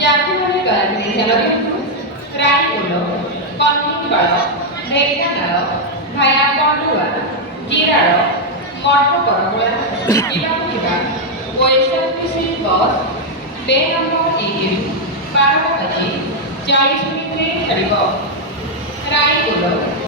जातीवाडी कलाकृती जलबिंदू राईपोलो कन्हीकळ ढेଙ୍କାନାଳ via କଣ୍ଡୁଆ ଜିରାଳ ମଠକରଗୁଳା ବିଲମ୍ବିବା OSRTC bus ବେ number 1 ବାରବାଜି 40 ମିନିଟରେ ଛାଡ଼ିବ।